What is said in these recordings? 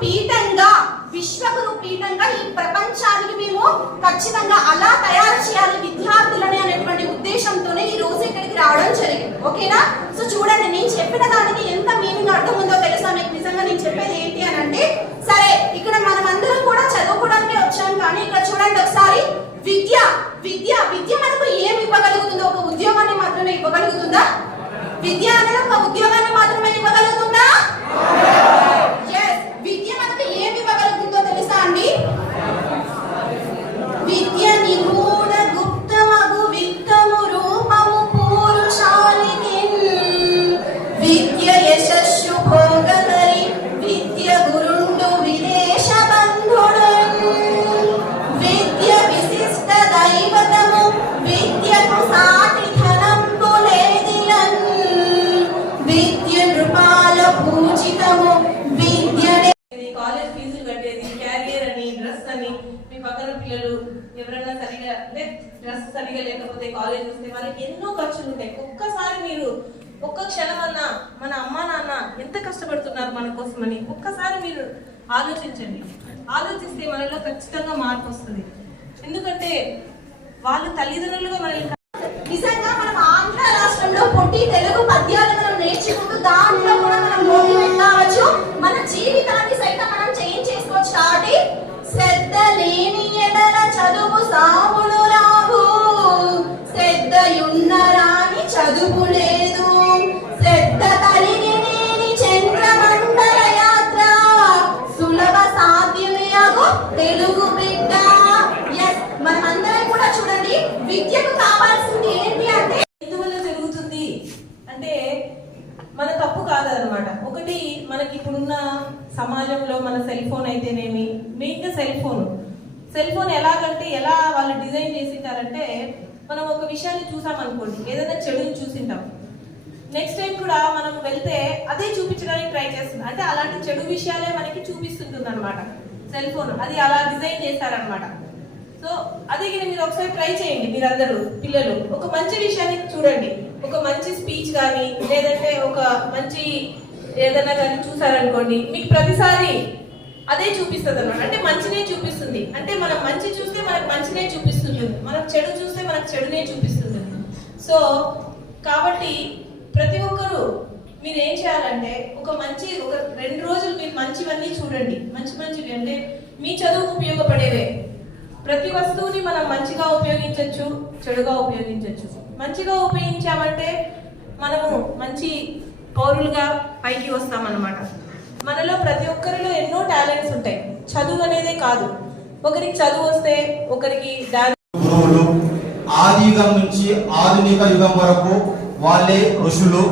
పీఠంగా విశ్వగురు పీఠంగా ఈ ప్రపంచానికి మేము ఖచ్చితంగా అలా తయారు చేయాలి విద్యార్థులని అనేటువంటి ఉద్దేశంతోనే ఈ రోజు ఇక్కడికి రావడం జరిగింది. ఓకేనా? సో చూడండి నేను చెప్పిన దానికి ఎంత మీనింగ్ అర్థం ఉందో తెలుసా? మీకు నిజంగా నేను చెప్పేది ఏంటి అని అంటే సరే ఇక్కడ మనం అందరం కూడా చదువుకోవడానికి వచ్చాం కానీ ఇక్కడ చూడండి ఒకసారి విద్య విద్య విద్య మనకు ఏమి ఇవ్వగలుగుతుందో ఒక ఉద్యోగాన్ని మాత్రమే ఇవ్వగలుగుతుందా? విద్య అనేది ఒక ఉద్యోగం సరిగా లేకపోతే కాలేజ్ వస్తే వాళ్ళకి ఎన్నో ఖర్చులు ఉంటాయి. ఒక్కసారి మీరు ఒక్క క్షణం అన్న మన అమ్మ నాన్న ఎంత కష్టపడుతున్నారు మన కోసమని ఒక్కసారి మీరు ఆలోచించండి. ఆలోచిస్తే మనలో ఖచ్చితంగా మార్పు వస్తుంది. ఎందుకంటే వాళ్ళు తల్లిదండ్రులుగా మనల్ని నిజంగా మనం ఆంధ్ర రాష్ట్రంలో పొట్టి తెలుగు పద్యాలు మనం నేర్చుకుంటూ దాంట్లో కూడా మనం మోటివేట్ కావచ్చు మన జీవితాన్ని సైతం మనం చేంజ్ చేసుకోవచ్చు కాబట్టి శ్రద్ధ లేని ఎడల చదువు సాములు చదువు లేదు శ్రద్ధ కలిగి లేని చంద్రమండల యాత్ర. సులభ సాధ్యమేయగు తెలుగు బిడ్డ. ఎస్ మనమందరం కూడా చూడండి విద్యకు కావాల్సింది ఏంటి అంటే ఎందువల్ల జరుగుతుంది అంటే మన తప్పు కాదనమాట ఒకటి మనకి ఇప్పుడున్న సమాజంలో మన సెల్ ఫోన్ అయితేనేమి? మెయిన్గా సెల్ ఫోన్. సెల్ ఫోన్ ఎలాగంటే ఎలా వాళ్ళు డిజైన్ చేసింటారంటే మనం ఒక విషయాన్ని చూసామనుకోండి ఏదైనా చెడుని చూసింటాం. నెక్స్ట్ టైం కూడా మనం వెళ్తే అదే చూపించడానికి ట్రై చేస్తుంది. అంటే అలాంటి చెడు విషయాలే మనకి చూపిస్తుంటుంది అనమాట సెల్ ఫోన్ అది అలా డిజైన్ చేశారనమాట సో అదే కదా మీరు ఒకసారి ట్రై చేయండి మీరందరూ పిల్లలు. ఒక మంచి విషయాన్ని చూడండి. ఒక మంచి స్పీచ్ కానీ లేదంటే ఒక మంచి ఏదైనా కానీ చూసారనుకోండి మీకు ప్రతిసారి అదే చూపిస్తుంది అనమాట అంటే మంచినే చూపిస్తుంది. అంటే మనం మంచి చూస్తే మనకు మంచినే చూపిస్తుంది. మనకు చెడు చెడునే చూపిస్తుంది. సో కాబట్టి ప్రతి ఒక్కరూ మీరు ఏం చేయాలంటే ఒక మంచి ఒక రెండు రోజులు మీరు మంచివన్నీ చూడండి. మంచి మంచివి అంటే మీ చదువు ఉపయోగపడేవే. ప్రతి వస్తువుని మనం మంచిగా ఉపయోగించవచ్చు చెడుగా ఉపయోగించవచ్చు మంచిగా ఉపయోగించామంటే మనము మంచి పౌరులుగా పైకి వస్తామన్నమాట. మనలో ప్రతి ఒక్కరిలో ఎన్నో టాలెంట్స్ ఉంటాయి. చదువు అనేదే కాదు. ఒకరికి చదువు వస్తే ఒకరికి డాన్స్ ఆది యుగం నుంచి ఆధునిక యుగం వరకు వాళ్ళే ఋషులు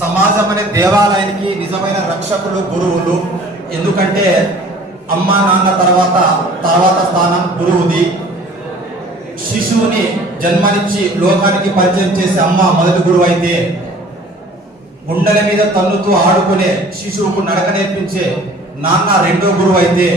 సమాజం అనే దేవాలయానికి నిజమైన రక్షకులు గురువులు. ఎందుకంటే అమ్మ నాన్న తర్వాత తర్వాత స్థానం గురువుది. శిశువుని జన్మనిచ్చి లోకానికి పరిచయం చేసే అమ్మ మొదటి గురువు అయితే గుండెల మీద తన్నుతూ ఆడుకునే శిశువుకు నడక నేర్పించే నాన్న రెండో గురువు అయితే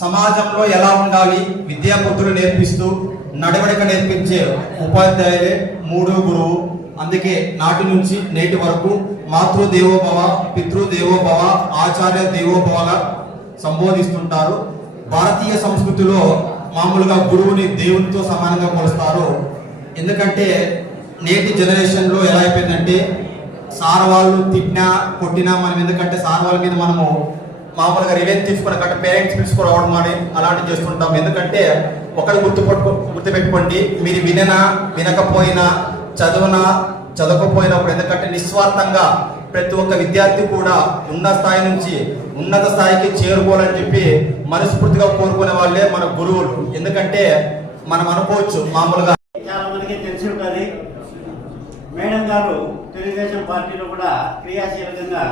సమాజంలో ఎలా ఉండాలి? విద్యాబుద్ధులు నేర్పిస్తూ నడవడిక నేర్పించే ఉపాధ్యాయులే మూడో గురువు. అందుకే నాటి నుంచి నేటి వరకు మాతృదేవోభవ పితృదేవోభవ ఆచార్య దేవోభవగా సంబోధిస్తుంటారు. భారతీయ సంస్కృతిలో మామూలుగా గురువుని దేవునితో సమానంగా కొలుస్తారు. ఎందుకంటే నేటి జనరేషన్లో ఎలా అయిపోయిందంటే సార్ వాళ్ళు తిట్టినా కొట్టినా మనం ఎందుకంటే సార్ వాళ్ళ మీద మనము మామూలుగా రివెంజ్ తీసుకుని అంటే పేరెంట్స్ పిలుచుకోవడం అని అలాంటివి చేస్తుంటాం. ఎందుకంటే ఒకటి గుర్తుపట్టు గుర్తుపెట్టుకోండి. మీరు విననా వినకపోయినా చదువునా చదవకపోయినప్పుడు ఎందుకంటే నిస్వార్థంగా ప్రతి ఒక్క విద్యార్థి కూడా ఉన్న స్థాయి నుంచి ఉన్నత స్థాయికి చేరుకోవాలని చెప్పి మనస్ఫూర్తిగా కోరుకునే వాళ్ళే మన గురువులు. ఎందుకంటే మనం అనుకోవచ్చు మామూలుగా చాలా మందికి తెలిసి ఉంటుంది. మేడం గారు తెలుగుదేశం పార్టీలో కూడా క్రియాశీలకంగా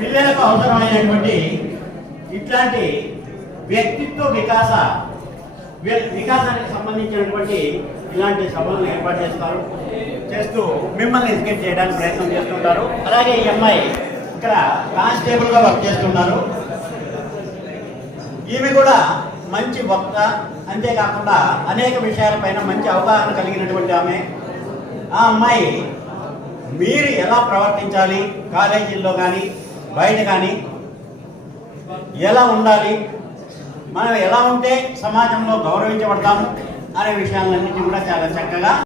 పిల్లలకు అవసరమైనటువంటి ఇట్లాంటి వ్యక్తిత్వ వికాస వికాసానికి సంబంధించినటువంటి ఇలాంటి సభలను ఏర్పాటు చేస్తారు చేస్తూ మిమ్మల్ని ఎడ్యుకేట్ చేయడానికి ప్రయత్నం చేస్తుంటారు. అలాగే ఈ అమ్మాయి ఇక్కడ కానిస్టేబుల్గా వర్క్ చేస్తున్నారు ఈమె కూడా మంచి వక్త అంతేకాకుండా అనేక విషయాలపైన మంచి అవగాహన కలిగినటువంటి ఆమె. ఆ అమ్మాయి మీరు ఎలా ప్రవర్తించాలి? కాలేజీల్లో కానీ బయట కానీ ఎలా ఉండాలి? మనం ఎలా ఉంటే సమాజంలో గౌరవించబడతాము? అనే విషయాలన్నింటినీ కూడా చాలా చక్కగా